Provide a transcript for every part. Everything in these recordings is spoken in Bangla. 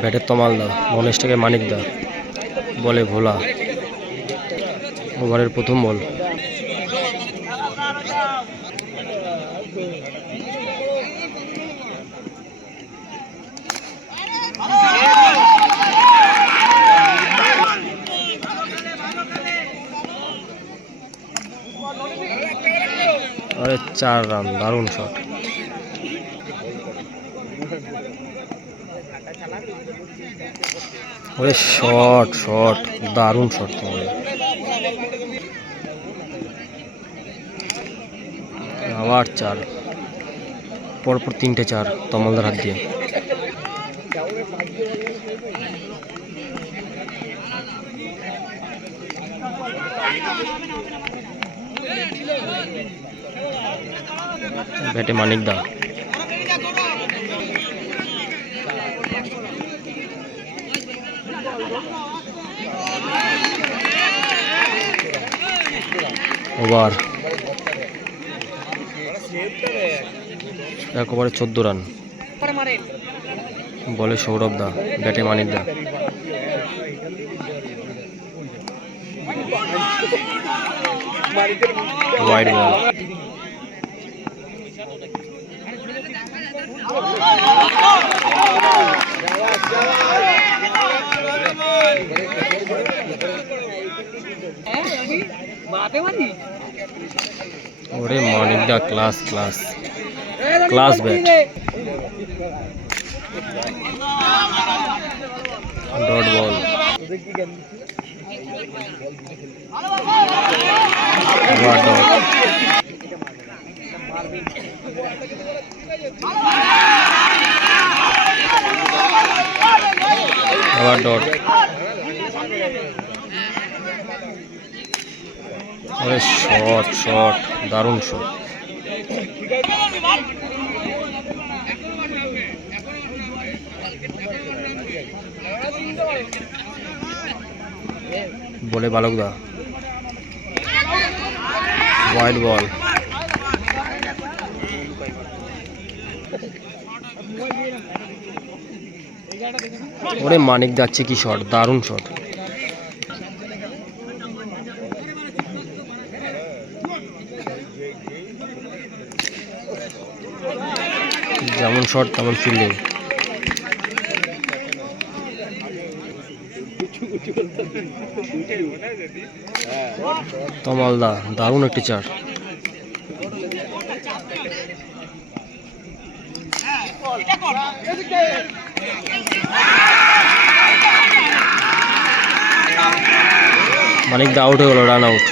ব্যাটের তমাল দা মনেশটাকে মানিক দা বলে ভোলা। ওভারের প্রথম বল আরে চার রান, দারুণ শট ওরে শট শট দারুণ শট তোমার আবার চার, পরপর তিনটে চার, তমলদার হাত দিয়ে। ব্যাটে মানিক দা। ওভার। এক ওভারে চোদ্দ রান। বলে সৌরভ দা ব্যাটে মানিক দা। ওয়াইড বল ওরে মানিক দা class class. Class bat dot ball. Dot. আবার ডট। আরে শট শট দারুণ শট। বলে বালক ওয়াইড বল ওরে মানিক যাচ্ছে কি শট? দারুণ শট। যেমন শট, তেমন ফিল্ডিং তমালদা দারুণ একটি চার। মানিক দা আউট হয়ে গেল রান আউট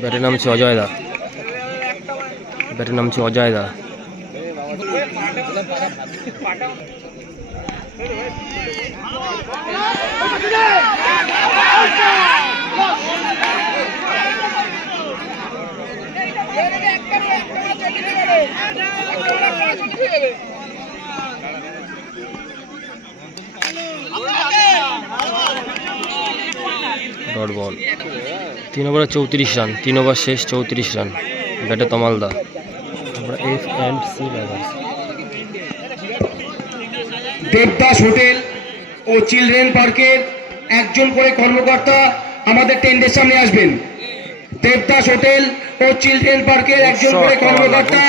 ব্যাটের নাম হচ্ছে অজয় দা। ব্যাটের নাম হচ্ছে অজয় দা। Dot ball. তিন ওভারে চৌত্রিশ রান তিন ওভার শেষ চৌত্রিশ রান। ব্যাটে তমালদা আমরা F and C batters Debdas hotel O children পার্কের একজন করে কর্মকর্তা আমাদের টেন্টের সামনে আসবেন। দেবদাস হোটেল ও চিলড্রেন পার্কের একজন করে কর্মকর্তা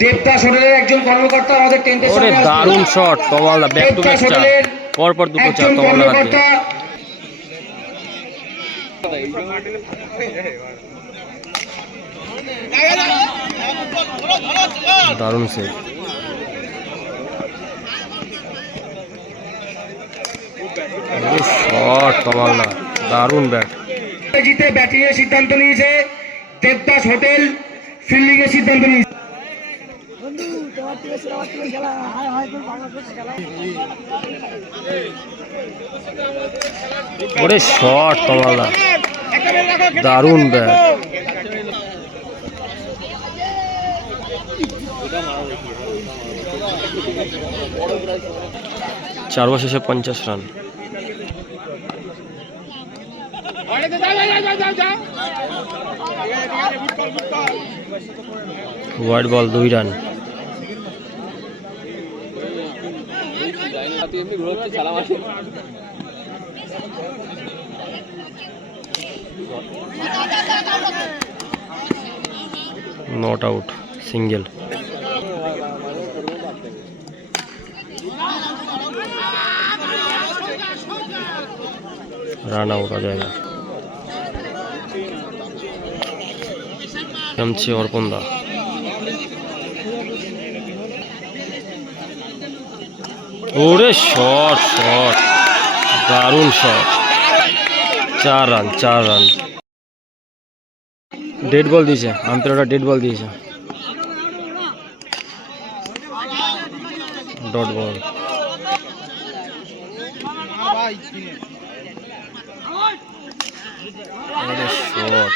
দেবদাস হোটেলের একজন কর্মকর্তা আমাদের টেন্টের ওরে সামনে দারুণ শট তমালদা ব্যাক টু ব্যাক পর পর দুটো চার কর্মকর্তা দিয়ে দারুণ সেভ শট তমালদা দারুণ ব্যাট জিতে ব্যাটিং এর সিদ্ধান্ত নিয়েছে দেবদাস হোটেল ফিল্ডিং এর সিদ্ধান্ত নিয়েছে। ওরে শট তমালদা দারুণ ব্যাট। চার ওভার শেষে পঞ্চাশ রান। হোয়াইট বল দুই run. not out single run out आ जाएगा নামছে অর্পণ দা ওরে শট শট। দারুণ শট। চার রান চার রান। ডেড বল দিয়েছে আম্পায়ারটা ডেড বল দিয়েছে। Dot ball shot.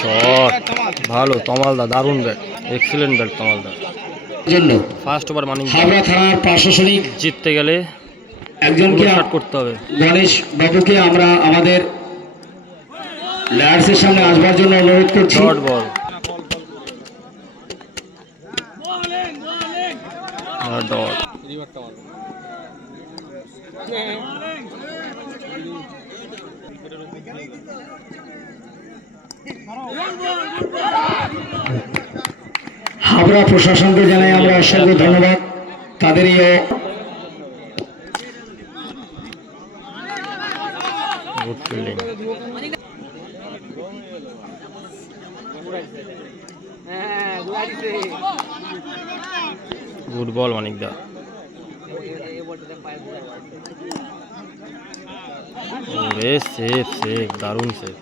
শট। ভালো দারুণ ব্যাট। এক্সিলেন্ট ব্যাট জন্য ফার্স্ট ওভার মানিং থানার প্রশাসনিক জিততে গেলে একজনকে শট করতে হবে। গণেশ বাবুকে আমরা আমাদের লায়ার্সের সামনে আসবার জন্য অনুরোধ করছি। ডট বল ডট হাবড়া প্রশাসনকে জানাই আমরা অসংখ্য ধন্যবাদ। তাদের এই good fielding good ball Manik দা। সেফ সেফ দারুণ সেফ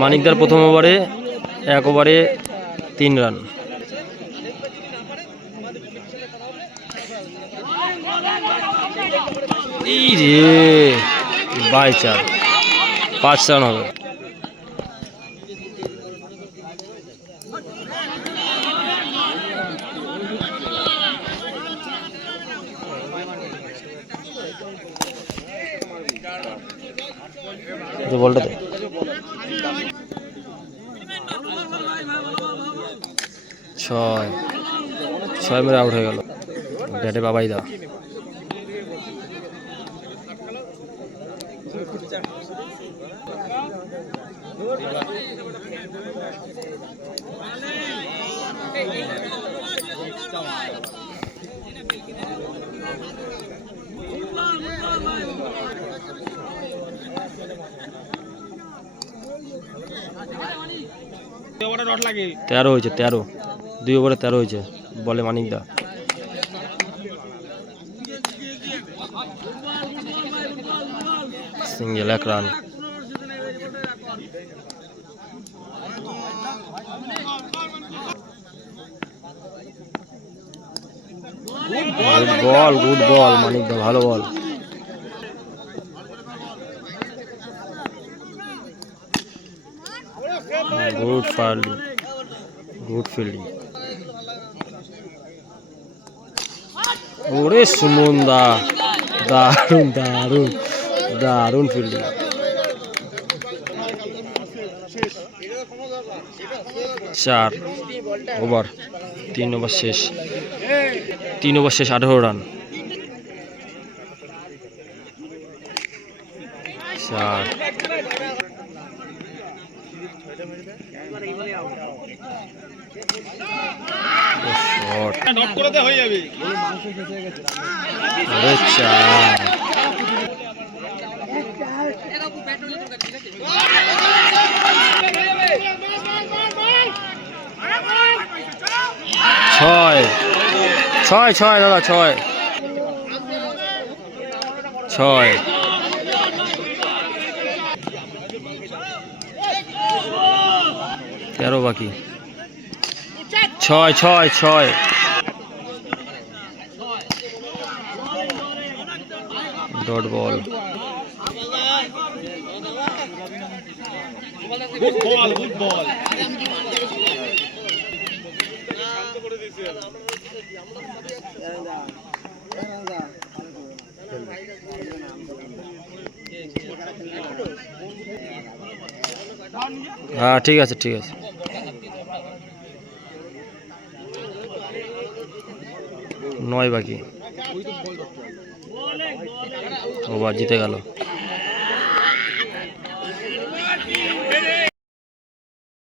মানিকদার প্রথম ওভারে এক ওভারে তিন রান বাই চার। পাঁচ রান হবে। বলটা ছয়। ছয় মেরে আউট হয়ে গেল। ব্যাটে বাবাই দা। তেরো হয়েছে, তেরো। দুই ওভারে তেরো হয়েছে, বলে মানিক দা। সিঙ্গেল এক run good ball good ball Manik দা, ভালো ball good fielding good fielding ওরে সুমন দা, দারুণ দারুণ দারুণ ফিল্ডিং চার ওভার তিন ওভার শেষ। তিন ওভার শেষ, আঠারো রান চার। ছয়। ছয় ছয় দাদা ছয়। ছয়। তেরো বাকি। ছয় ছয় ছয়। Dot ball. হ্যাঁ ঠিক আছে ঠিক আছে। নয় বাকি। ও বা জিতে গেল।